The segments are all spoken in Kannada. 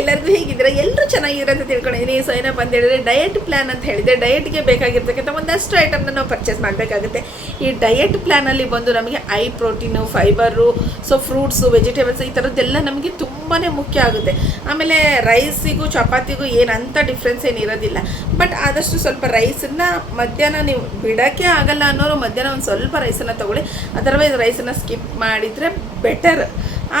ಎಲ್ಲರಿಗೂ ಹೇಗಿದ್ರೆ ಎಲ್ಲರೂ ಚೆನ್ನಾಗಿದ್ರೆ ಅಂತ ತಿಳ್ಕೊಂಡಿದ್ದೀನಿ ಸೊ ಏನಪ್ಪ ಅಂತ ಹೇಳಿದ್ರೆ ಡಯಟ್ ಪ್ಲಾನ್ ಅಂತ ಹೇಳಿದೆ ಡಯಟ್ಗೆ ಬೇಕಾಗಿರ್ತಕ್ಕಂಥ ಒಂದಷ್ಟು ಐಟಮ್ನ ನಾವು ಪರ್ಚೇಸ್ ಮಾಡಬೇಕಾಗುತ್ತೆ. ಈ ಡಯಟ್ ಪ್ಲ್ಯಾನಲ್ಲಿ ಬಂದು ನಮಗೆ I protein fibre so fruits vegetables ಈ ಥರದ್ದೆಲ್ಲ ನಮಗೆ ತುಂಬಾ ಮುಖ್ಯ ಆಗುತ್ತೆ. ಆಮೇಲೆ ರೈಸಿಗೂ ಚಪಾತಿಗೂ ಏನಂತ ಡಿಫ್ರೆನ್ಸ್ ಏನಿರೋದಿಲ್ಲ ಬಟ್ ಆದಷ್ಟು ಸ್ವಲ್ಪ ರೈಸನ್ನು ಮಧ್ಯಾಹ್ನ ನೀವು ಬಿಡೋಕ್ಕೆ ಆಗಲ್ಲ ಅನ್ನೋರು ಮಧ್ಯಾಹ್ನ ಒಂದು ಸ್ವಲ್ಪ ರೈಸನ್ನು ತೊಗೊಳ್ಳಿ. ಅದರ್ವೈಸ್ ರೈಸನ್ನು ಸ್ಕಿಪ್ ಮಾಡಿದರೆ ಬೆಟರ್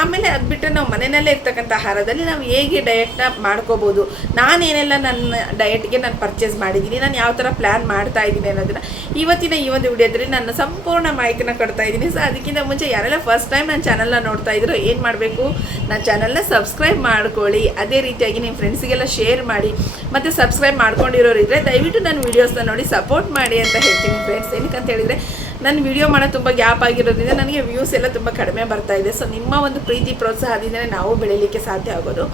ಆಮೇಲೆ ಅದು ಬಿಟ್ಟರೆ ನಾವು ಮನೆಯಲ್ಲೇ ಇರ್ತಕ್ಕಂಥ ಆಹಾರದಲ್ಲಿ ನಾವು ಹೇಗೆ ಡಯಟ್ನ ಮಾಡ್ಕೋಬೋದು? ನಾನೇನೆಲ್ಲ ನನ್ನ ಡಯಟ್ಗೆ ನಾನು ಪರ್ಚೇಸ್ ಮಾಡಿದ್ದೀನಿ, ನಾನು ಯಾವ ಥರ ಪ್ಲ್ಯಾನ್ ಮಾಡ್ತಾ ಇದ್ದೀನಿ ಅನ್ನೋದನ್ನು ಇವತ್ತಿನ ಈ ಒಂದು ವಿಡಿಯೋದಲ್ಲಿ ನನ್ನ ಸಂಪೂರ್ಣ ಮಾಹಿತಿನ ಕೊಡ್ತಾ ಇದ್ದೀನಿ. ಸೊ ಅದಕ್ಕಿಂತ ಮುಂಚೆ ಯಾರೆಲ್ಲ ಫಸ್ಟ್ ಟೈಮ್ ನನ್ನ ಚಾನಲ್ನ ನೋಡ್ತಾ ಇದ್ರು ಏನು ಮಾಡಬೇಕು? ನನ್ನ ಚಾನಲ್ನ ಸಬ್ಸ್ಕ್ರೈಬ್ ಮಾಡ್ಕೊಳ್ಳಿ. ಅದೇ ರೀತಿಯಾಗಿ ನಿಮ್ಮ ಫ್ರೆಂಡ್ಸಿಗೆಲ್ಲ ಶೇರ್ ಮಾಡಿ. ಮತ್ತು ಸಬ್ಸ್ಕ್ರೈಬ್ ಮಾಡ್ಕೊಂಡಿರೋರು ಇದ್ದರೆ ದಯವಿಟ್ಟು ನನ್ನ ವೀಡಿಯೋಸ್ನ ನೋಡಿ ಸಪೋರ್ಟ್ ಮಾಡಿ ಅಂತ ಹೇಳ್ತೀನಿ ಫ್ರೆಂಡ್ಸ್ ಏನಕ್ಕಂತ ಹೇಳಿದರೆ ನನ್ನ ವಿಡಿಯೋ ಮಾಡೋದು ತುಂಬ ಗ್ಯಾಪ್ ಆಗಿರೋದ್ರಿಂದ ನನಗೆ ವ್ಯೂಸ್ ಎಲ್ಲ ತುಂಬ ಕಡಿಮೆ ಬರ್ತಾ ಇದೆ. ಸೊ ನಿಮ್ಮ ಒಂದು ಪ್ರೀತಿ ಪ್ರೋತ್ಸಾಹದಿಂದಲೇ ನಾವು ಬೆಳೀಲಿಕ್ಕೆ ಸಾಧ್ಯ ಆಗೋದು.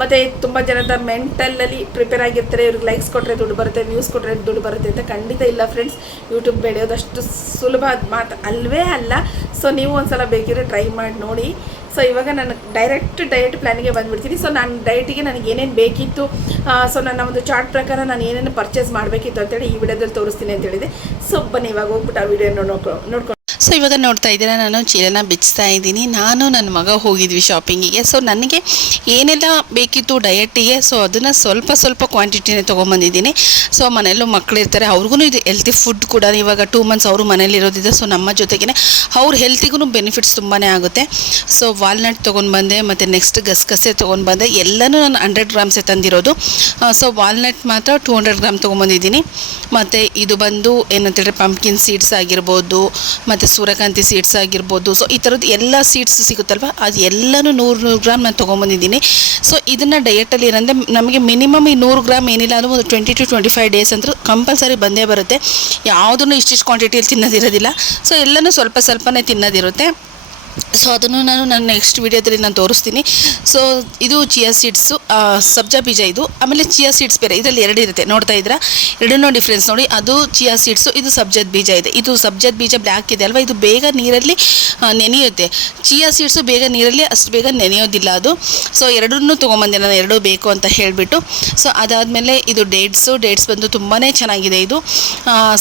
ಮತ್ತು ತುಂಬ ಜನದ ಮೆಂಟಲಲ್ಲಿ ಪ್ರಿಪೇರ್ ಆಗಿರ್ತಾರೆ. ಇವ್ರಿಗೆ ಲೈಕ್ಸ್ ಕೊಟ್ಟರೆ ದುಡ್ಡು ಬರುತ್ತೆ ವ್ಯೂಸ್ ಕೊಟ್ಟರೆ ದುಡ್ಡು ಬರುತ್ತೆ ಅಂತ ಖಂಡಿತ ಇಲ್ಲ ಫ್ರೆಂಡ್ಸ್ ಯೂಟ್ಯೂಬ್ ಬೆಳೆಯೋದಷ್ಟು ಸುಲಭ ಮಾತು ಅಲ್ವೇ ಅಲ್ಲ. ಸೊ ನೀವು ಒಂದು ಸಲ ಬೇಕಿದ್ರೆ ಟ್ರೈ ಮಾಡಿ ನೋಡಿ. ಸೊ ಇವಾಗ ನಾನು ಡೈರೆಕ್ಟ್ ಡಯಟ್ ಪ್ಲ್ಯಾನಿಗೆ ಬಂದುಬಿಡ್ತೀನಿ. ಸೊ ನಾನು ಡಯಟಿಗೆ ನನಗೆ ಏನೇನು ಬೇಕಿತ್ತು ಸೊ ನನ್ನ ಒಂದು ಚಾರ್ಟ್ ಪ್ರಕಾರ ನಾನು ಏನೇನು ಪರ್ಚೇಸ್ ಮಾಡಬೇಕಿತ್ತು ಅಂತೇಳಿ ಈ ವಿಡಿಯೋದಲ್ಲಿ ತೋರಿಸ್ತೀನಿ ಅಂತ ಹೇಳಿದೆ ಸೊ ಬನ್ನಿ, ಇವಾಗ ಹೋಗ್ಬಿಟ್ಟು ಆ ವಿಡಿಯೋ ನೋಡ್ಕೊ ನೋಡ್ಕೊಂಡು ಸೊ ಇವಾಗ ನೋಡ್ತಾ ಇದ್ದೀರಾ, ನಾನು ಚೀಲನ ಬಿಚ್ತಾ ಇದ್ದೀನಿ. ನಾನು ನನ್ನ ಮಗ ಹೋಗಿದ್ವಿ ಶಾಪಿಂಗಿಗೆ ಸೊ ನನಗೆ ಏನೆಲ್ಲ ಬೇಕಿತ್ತು ಡಯಟಿಗೆ ಸೊ ಅದನ್ನು ಸ್ವಲ್ಪ ಸ್ವಲ್ಪ ಕ್ವಾಂಟಿಟಿನೇ ತೊಗೊಂಬಂದಿದ್ದೀನಿ. ಸೊ ಮನೆಯಲ್ಲೂ ಮಕ್ಕಳಿರ್ತಾರೆ ಅವ್ರಿಗೂ ಇದು ಹೆಲ್ತಿ ಫುಡ್ ಕೂಡ ಇವಾಗ ಟೂ ಮಂತ್ಸ್ ಅವರು ಮನೇಲಿರೋದಿದೆ ಸೊ ನಮ್ಮ ಜೊತೆಗೇ ಅವ್ರ ಹೆಲ್ತಿಗೂ ಬೆನಿಫಿಟ್ಸ್ ತುಂಬಾ ಆಗುತ್ತೆ. ಸೊ ವಾಲ್ನಟ್ ತೊಗೊಂಡು ಬಂದೆ ಮತ್ತು ನೆಕ್ಸ್ಟ್ ಗಸಗಸೆ ತೊಗೊಂಡು ಬಂದೆ ಎಲ್ಲನೂ ನಾನು ಹಂಡ್ರೆಡ್ ಗ್ರಾಮ್ಸೇ ತಂದಿರೋದು. ಸೊ ವಾಲ್ನಟ್ ಮಾತ್ರ ಟೂ ಹಂಡ್ರೆಡ್ ಗ್ರಾಮ್ ತೊಗೊಂಬಂದಿದ್ದೀನಿ ಮತ್ತು ಇದು ಬಂದು ಏನಂತೇಳಿ ಪಂಪ್ಕಿನ್ ಸೀಡ್ಸ್ ಆಗಿರ್ಬೋದು, ಮತ್ತು ಸೂರ್ಯಕಾಂತಿ ಸೀಡ್ಸ್ ಆಗಿರ್ಬೋದು. ಸೊ ಈ ಥರದ್ದು ಎಲ್ಲ ಸೀಡ್ಸ್ ಸಿಗುತ್ತಲ್ವ? ಅದು ಎಲ್ಲನೂ ನೂರು ನೂರು ಗ್ರಾಮ್ ನಾನು ತೊಗೊಂಬಂದಿದ್ದೀನಿ. ಸೊ ಇದನ್ನು ಡಯಟಲ್ಲಿ ಏನಂದರೆ ನಮಗೆ ಮಿನಿಮಮ್ ಈ ನೂರು ಗ್ರಾಮ್ ಏನಿಲ್ಲ ಅಂದರೂ ಒಂದು twenty to twenty five days ಅಂತೂ ಕಂಪಲ್ಸರಿ ಬಂದೇ ಬರುತ್ತೆ. ಯಾವುದನ್ನು ಇಷ್ಟಿಷ್ಟು ಕ್ವಾಂಟಿಟಿಯಲ್ಲಿ ತಿನ್ನೋದಿರೋದಿಲ್ಲ. ಸೊ ಎಲ್ಲನೂ ಸ್ವಲ್ಪ ಸ್ವಲ್ಪನೇ ತಿನ್ನೋದಿರುತ್ತೆ. ಸೊ ಅದನ್ನು ನಾನು ನನ್ನ ನೆಕ್ಸ್ಟ್ ವಿಡಿಯೋದಲ್ಲಿ ನಾನು ತೋರಿಸ್ತೀನಿ. ಸೊ ಇದು ಚಿಯಾ ಸೀಡ್ಸು ಸಬ್ಜಾ ಬೀಜ ಇದು. ಆಮೇಲೆ ಚಿಯಾ ಸೀಡ್ಸ್ ಬೇರೆ, ಇದರಲ್ಲಿ ಎರಡು ಇರುತ್ತೆ. ನೋಡ್ತಾ ಇದ್ದೀರಾ? ಎರಡನ್ನೂ ಡಿಫ್ರೆನ್ಸ್ ನೋಡಿ. ಅದು ಚಿಯಾ ಸೀಡ್ಸು ಇದು ಸಬ್ಜದ ಬೀಜ ಇದೆ. ಇದು ಸಬ್ಜದ ಬೀಜ ಬ್ಲ್ಯಾಕ್ ಇದೆ ಅಲ್ವಾ? ಇದು ಬೇಗ ನೀರಲ್ಲಿ ನೆನೆಯುತ್ತೆ. ಚಿಯಾ ಸೀಡ್ಸು ಬೇಗ ನೀರಲ್ಲಿ, ಅಷ್ಟು ಬೇಗ ನೆನೆಯೋದಿಲ್ಲ ಅದು. ಸೊ ಎರಡನ್ನೂ ತೊಗೊಂಬಂದೆ ನಾನು, ಎರಡೂ ಬೇಕು ಅಂತ ಹೇಳಿಬಿಟ್ಟು. ಸೊ ಅದಾದಮೇಲೆ ಇದು ಡೇಟ್ಸು ಡೇಟ್ಸ್ ಬಂದು ತುಂಬಾ ಚೆನ್ನಾಗಿದೆ ಇದು.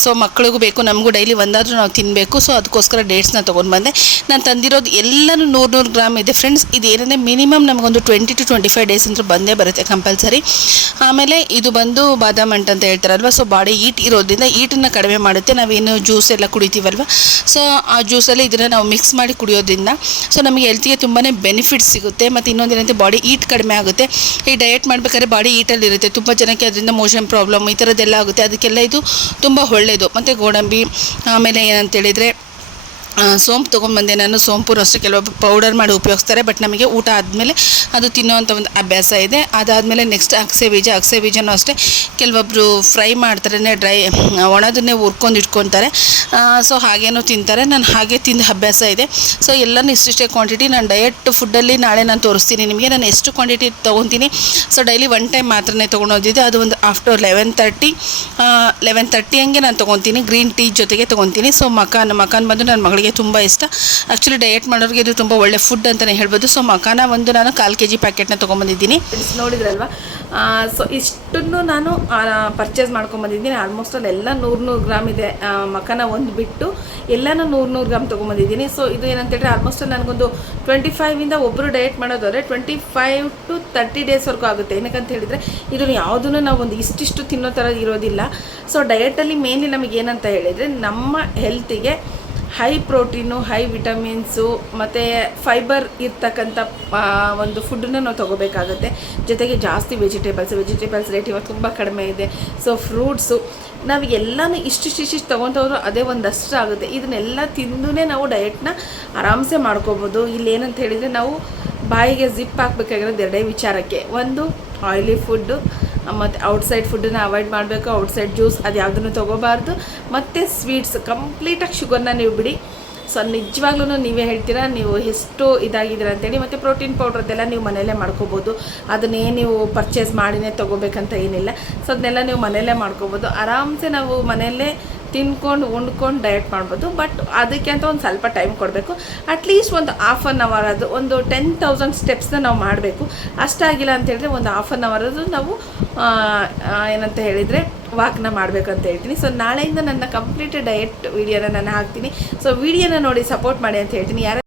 ಸೊ ಮಕ್ಕಳಿಗೂ ಬೇಕು, ನಮಗೂ ಡೈಲಿ ಒಂದಾದರೂ ನಾವು ತಿನ್ನಬೇಕು ಸೊ ಅದಕ್ಕೋಸ್ಕರ ಡೇಟ್ಸ್ನ ತೊಗೊಂಡು ಬಂದೆ ನಾನು ತಂದಿರೋದು ಎಲ್ಲನೂ ನೂರು ನೂರು ಗ್ರಾಮ್ ಇದೆ. ಫ್ರೆಂಡ್ಸ್ ಇದು ಏನಂದರೆ ಮಿನಿಮಮ್ ನಮಗೊಂದು twenty to twenty five days ಅಂತೂ ಬಂದೇ ಬರುತ್ತೆ ಕಂಪಲ್ಸರಿ ಆಮೇಲೆ ಇದು ಬಂದು ಬಾದಾಮ್ ಅಂಟ್ ಅಂತ ಹೇಳ್ತಾರಲ್ವ ಸೊ ಬಾಡಿ ಈಟ್ ಇರೋದ್ರಿಂದ ಈಟನ್ನು ಕಡಿಮೆ ಮಾಡುತ್ತೆ. ನಾವೇನು ಜ್ಯೂಸ್ ಎಲ್ಲ ಕುಡಿತೀವಲ್ವ? ಸೊ ಆ ಜ್ಯೂಸಲ್ಲಿ ಇದನ್ನು ನಾವು ಮಿಕ್ಸ್ ಮಾಡಿ ಕುಡಿಯೋದ್ರಿಂದ ಸೊ ನಮಗೆ ಹೆಲ್ತಿಗೆ ತುಂಬಾ ಬೆನಿಫಿಟ್ಸ್ ಸಿಗುತ್ತೆ. ಮತ್ತು ಇನ್ನೊಂದೇನಂತೆ ಬಾಡಿ ಈಟ್ ಕಡಿಮೆ ಆಗುತ್ತೆ. ಈ ಡಯಟ್ ಮಾಡಬೇಕಾದ್ರೆ ಬಾಡಿ ಈಟಲ್ಲಿ ಇರುತ್ತೆ. ತುಂಬ ಜನಕ್ಕೆ ಅದರಿಂದ ಮೋಷನ್ ಪ್ರಾಬ್ಲಮ್ ಈ ಥರದ್ದೆಲ್ಲ ಆಗುತ್ತೆ. ಅದಕ್ಕೆಲ್ಲ ಇದು ತುಂಬ ಒಳ್ಳೆಯದು ಮತ್ತು ಗೋಡಂಬಿ, ಆಮೇಲೆ ಏನಂತೇಳಿದರೆ ಸೋಂಪು ತೊಗೊಂಡ್ಬಂದೆ. ನಾನು ಸೋಂಪು ಅಷ್ಟೇ ಕೆಲವೊಬ್ಬರು ಪೌಡರ್ ಮಾಡಿ ಉಪಯೋಗಿಸ್ತಾರೆ, ಬಟ್ ನಮಗೆ ಊಟ ಆದಮೇಲೆ ಅದು ತಿನ್ನುವಂಥ ಒಂದು ಅಭ್ಯಾಸ ಇದೆ. ಅದಾದಮೇಲೆ ನೆಕ್ಸ್ಟ್ ಅಗಸೆ ಬೀಜ ಅಗಸೆ ಬೀಜನೂ ಅಷ್ಟೇ. ಕೆಲವೊಬ್ಬರು ಫ್ರೈ ಮಾಡ್ತಾರೆ ಡ್ರೈ, ಒಣದನ್ನೇ ಹುರ್ಕೊಂಡು ಇಟ್ಕೊತಾರೆ ಸೊ ಹಾಗೇನೂ ತಿಂತಾರೆ. ನಾನು ಹಾಗೆ ತಿಂದು ಅಭ್ಯಾಸ ಇದೆ. ಸೊ ಎಲ್ಲನೂ ಇಷ್ಟಿಷ್ಟೇ ಕ್ವಾಂಟಿಟಿ ನಾನು ಡಯಟ್ ಫುಡ್ಡಲ್ಲಿ ನಾಳೆ ನಾನು ತೋರಿಸ್ತೀನಿ ನಿಮಗೆ. ನಾನು ಎಷ್ಟು ಕ್ವಾಂಟಿಟಿ ತೊಗೊತೀನಿ. ಸೊ ಡೈಲಿ ಒನ್ ಟೈಮ್ ಮಾತ್ರನೇ ತೊಗೊಂಡೋದಿದ್ದೆ ಅದು ಒಂದು after eleven thirty eleven thirty ಹಂಗೆ ನಾನು ತೊಗೊತೀನಿ. ಗ್ರೀನ್ ಟೀ ಜೊತೆಗೆ ತೊಗೊತೀನಿ. ಸೊ ಮಕಾನ್ ಮಕಾನ್ ಬಂದು ನನ್ನ ಮಗಳಿಗೆ ತುಂಬ ಇಷ್ಟ. ಆ್ಯಕ್ಚುಲಿ ಡಯಟ್ ಮಾಡೋರಿಗೆ ಇದು ತುಂಬ ಒಳ್ಳೆ ಫುಡ್ ಅಂತಲೇ ಹೇಳ್ಬೋದು. ಸೊ ಮಕಾನ ಒಂದು ನಾನು ಕಾಲು ಕೆ ಜಿ ಪ್ಯಾಕೆಟ್ನ ತೊಗೊಂಬಂದಿದ್ದೀನಿ. ನೋಡಿದ್ರಲ್ವಾ? ಸೊ ಇಷ್ಟನ್ನು ನಾನು ಪರ್ಚೇಸ್ ಮಾಡ್ಕೊಂಬಂದಿದ್ದೀನಿ. ಆಲ್ಮೋಸ್ಟ್ ಅಲ್ಲಿ ಎಲ್ಲ ನೂರು ನೂರು ಗ್ರಾಮ್ ಇದೆ. ಮಕಾನ ಒಂದು ಬಿಟ್ಟು ಎಲ್ಲನೂ ನೂರು ನೂರು ಗ್ರಾಮ್ ತೊಗೊಂಬಂದಿದ್ದೀನಿ. ಸೊ ಇದು ಏನಂತೇಳಿದ್ರೆ ಆಲ್ಮೋಸ್ಟ್ ನನಗೊಂದು ಟ್ವೆಂಟಿ ಫೈವಿಂದ ಒಬ್ಬರು ಡಯಟ್ ಮಾಡೋದಾದರೆ ಟ್ವೆಂಟಿ ಫೈವ್ ಟು ತರ್ಟಿ ಡೇಸ್ವರೆಗೂ ಆಗುತ್ತೆ. ಏನಕ್ಕಂತ ಹೇಳಿದರೆ, ಇದನ್ನು ಯಾವುದನ್ನು ನಾವು ಒಂದು ಇಷ್ಟಿಷ್ಟು ತಿನ್ನೋ ಥರ ಇರೋದಿಲ್ಲ. ಸೊ ಡಯಟಲ್ಲಿ ಮೇನ್ಲಿ ನಮಗೇನಂತ ಏನಂತ ಹೇಳಿದರೆ, ನಮ್ಮ ಹೆಲ್ತಿಗೆ ಹೈ ಪ್ರೋಟೀನು, ಹೈ ವಿಟಮಿನ್ಸು, ಮತ್ತು ಫೈಬರ್ ಇರ್ತಕ್ಕಂಥ ಒಂದು ಫುಡ್ಡನ್ನ ನಾವು ತೊಗೋಬೇಕಾಗುತ್ತೆ. ಜೊತೆಗೆ ಜಾಸ್ತಿ ವೆಜಿಟೇಬಲ್ಸ್ ವೆಜಿಟೇಬಲ್ಸ್ ರೇಟ್ ಇವತ್ತು ತುಂಬ ಕಡಿಮೆ ಇದೆ. ಸೊ ಫ್ರೂಟ್ಸು, ನಾವು ಎಲ್ಲನೂ ಇಷ್ಟಿಷ್ಟು ಇಷ್ಟಿಷ್ಟು ಅದೇ ಅದೇ ಒಂದಷ್ಟು ಆಗುತ್ತೆ. ಇದನ್ನೆಲ್ಲ ತಿಂದೂ ನಾವು ಡಯಟ್ನ ಆರಾಮ್ಸೆ ಮಾಡ್ಕೋಬೋದು. ಇಲ್ಲಿ ಏನಂತ ಹೇಳಿದರೆ ನಾವು ಬಾಯಿಗೆ ಜಿಪ್ ಹಾಕ್ಬೇಕಾಗಿರೋದು ಎರಡೇ ವಿಚಾರಕ್ಕೆ. ಒಂದು ಆಯಿಲಿ ಫುಡ್ಡು ಮತ್ತು ಔಟ್ಸೈಡ್ ಫುಡ್ಡನ್ನು ಅವಾಯ್ಡ್ ಮಾಡಬೇಕು. ಔಟ್ಸೈಡ್ ಜ್ಯೂಸ್ ಅದು ಯಾವುದನ್ನು ತೊಗೋಬಾರ್ದು. ಮತ್ತು ಸ್ವೀಟ್ಸ್ ಕಂಪ್ಲೀಟಾಗಿ ಶುಗರ್ನ ನೀವು ಬಿಡಿ. ಸೊ ನಿಜವಾಗ್ಲೂ ನೀವೇ ಹೇಳ್ತೀರಾ, ನೀವು ಎಷ್ಟು ಇದಾಗಿದ್ದೀರ ಅಂತೇಳಿ ಮತ್ತು ಪ್ರೋಟೀನ್ ಪೌಡ್ರದ್ದೆಲ್ಲ ನೀವು ಮನೆಯಲ್ಲೇ ಮಾಡ್ಕೋಬೋದು. ಅದನ್ನೇ ನೀವು ಪರ್ಚೇಸ್ ಮಾಡಿನೇ ತೊಗೋಬೇಕಂತ ಏನಿಲ್ಲ. ಸೊ ಅದನ್ನೆಲ್ಲ ನೀವು ಮನೆಯಲ್ಲೇ ಮಾಡ್ಕೋಬೋದು. ಆರಾಮ್ಸೆ ನಾವು ಮನೆಯಲ್ಲೇ ತಿನ್ಕೊಂಡು ಉಂಡ್ಕೊಂಡು ಡಯಟ್ ಮಾಡ್ಬೋದು. ಬಟ್ ಅದಕ್ಕೆ ಅಂತ ಒಂದು ಸ್ವಲ್ಪ ಟೈಮ್ ಕೊಡಬೇಕು. ಅಟ್ಲೀಸ್ಟ್ ಒಂದು ಹಾಫ್ ಆನ್ ಅವರ್ ಅದು, ಒಂದು ಟೆನ್ ತೌಸಂಡ್ ಸ್ಟೆಪ್ಸ್ನ ನಾವು ಮಾಡಬೇಕು. ಅಷ್ಟಾಗಿಲ್ಲ ಅಂತ ಹೇಳಿದ್ರೆ ಒಂದು ಹಾಫ್ ಆನ್ ಅವರ್ ಅದು ನಾವು ಏನಂತ ಹೇಳಿದರೆ ವಾಕ್ನ ಅಂತ ಹೇಳ್ತೀನಿ. ಸೊ ನಾಳೆಯಿಂದ ನನ್ನ ಕಂಪ್ಲೀಟ್ ಡಯಟ್ ವಿಡಿಯೋನ ನಾನು ಹಾಕ್ತೀನಿ. ಸೊ ವಿಡಿಯೋನ ನೋಡಿ ಸಪೋರ್ಟ್ ಮಾಡಿ ಅಂತ ಹೇಳ್ತೀನಿ. ಯಾರು